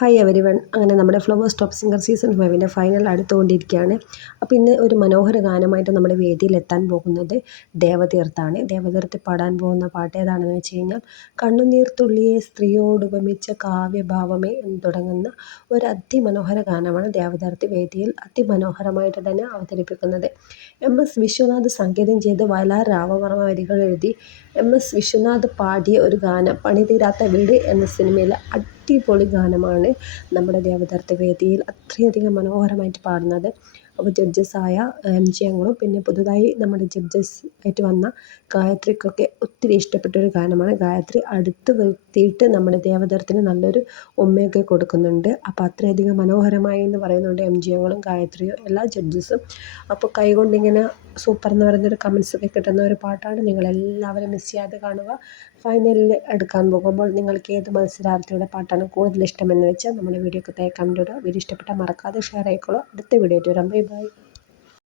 Hi every one. അങ്ങനെ നമ്മുടെ Flowers top singer season 5 final അടുത്തുകൊണ്ടിരിക്കുകയാണ്. അപ്പോൾ ഇന്ന് ഒരു മനോഹര ഗാനമായിട്ട് നമ്മുടെ വേദിയിൽ എത്താൻ പോകുന്നത് ദേവതീർത്ഥാണ്. ദേവതീർത്ത് പാടാൻ പോകുന്ന പാട്ട് ഏതാണെന്ന് വെച്ച് കഴിഞ്ഞാൽ കണ്ണുനീർത്തുള്ളിയെ സ്ത്രീയോട് ഉപമിച്ച കാവ്യഭാവമേ എന്ന് തുടങ്ങുന്ന ഒരു അതിമനോഹര ഗാനമാണ് ദേവതീർത്ത് വേദിയിൽ അതിമനോഹരമായിട്ട് തന്നെ അവതരിപ്പിക്കുന്നത്. MS വിശ്വനാഥ് സംഗീതം ചെയ്ത് വയലാർ രാമവർമ്മ വരികൾ എഴുതി MS വിശ്വനാഥ് പാടിയ ഒരു ഗാനം പണിതീരാത്ത വീട് എന്ന സിനിമയിലെ അടിപൊളി ഗാനമാണ് നമ്മുടെ ദേവതീർത്ത് വേദിയിൽ അത്രയധികം മനോഹരമായിട്ട് പാടുന്നത്. അപ്പോൾ ജഡ്ജസായ MG അങ്കിളും പിന്നെ പുതുതായി നമ്മുടെ ജഡ്ജസ് ആയിട്ട് വന്ന ഗായത്രിക്കൊക്കെ ഒത്തിരി ഇഷ്ടപ്പെട്ടൊരു ഗാനമാണ്. ഗായത്രി അടുത്ത് വരുത്തിയിട്ട് നമ്മുടെ ദേവതീർത്തിന് നല്ലൊരു ഉമ്മയൊക്കെ കൊടുക്കുന്നുണ്ട്. അപ്പോൾ അത്രയധികം മനോഹരമായി എന്ന് പറയുന്നുണ്ട് MG അങ്കിളും ഗായത്രിയും എല്ലാ ജഡ്ജസും. അപ്പോൾ കൈകൊണ്ടിങ്ങനെ സൂപ്പർ എന്ന് പറയുന്നൊരു കമൻസൊക്കെ കിട്ടുന്ന ഒരു പാട്ടാണ്. നിങ്ങളെല്ലാവരും മിസ് ചെയ്യാതെ കാണുക. ഫൈനലിൽ എടുക്കാൻ പോകുമ്പോൾ നിങ്ങൾക്ക് ഏത് മത്സരാർത്ഥിയുടെ പാട്ടാണ് കൂടുതൽ ഇഷ്ടമെന്ന് വെച്ചാൽ നമ്മുടെ വീഡിയോക്ക് താഴെ കമൻറ്റ് ഇടുക. വീഡിയോ ഇഷ്ടപ്പെട്ടാൽ മറക്കാതെ ഷെയർ ആയിക്കോളൂ. അടുത്ത വീഡിയോ ആയിട്ട് വരാം. Bye bye.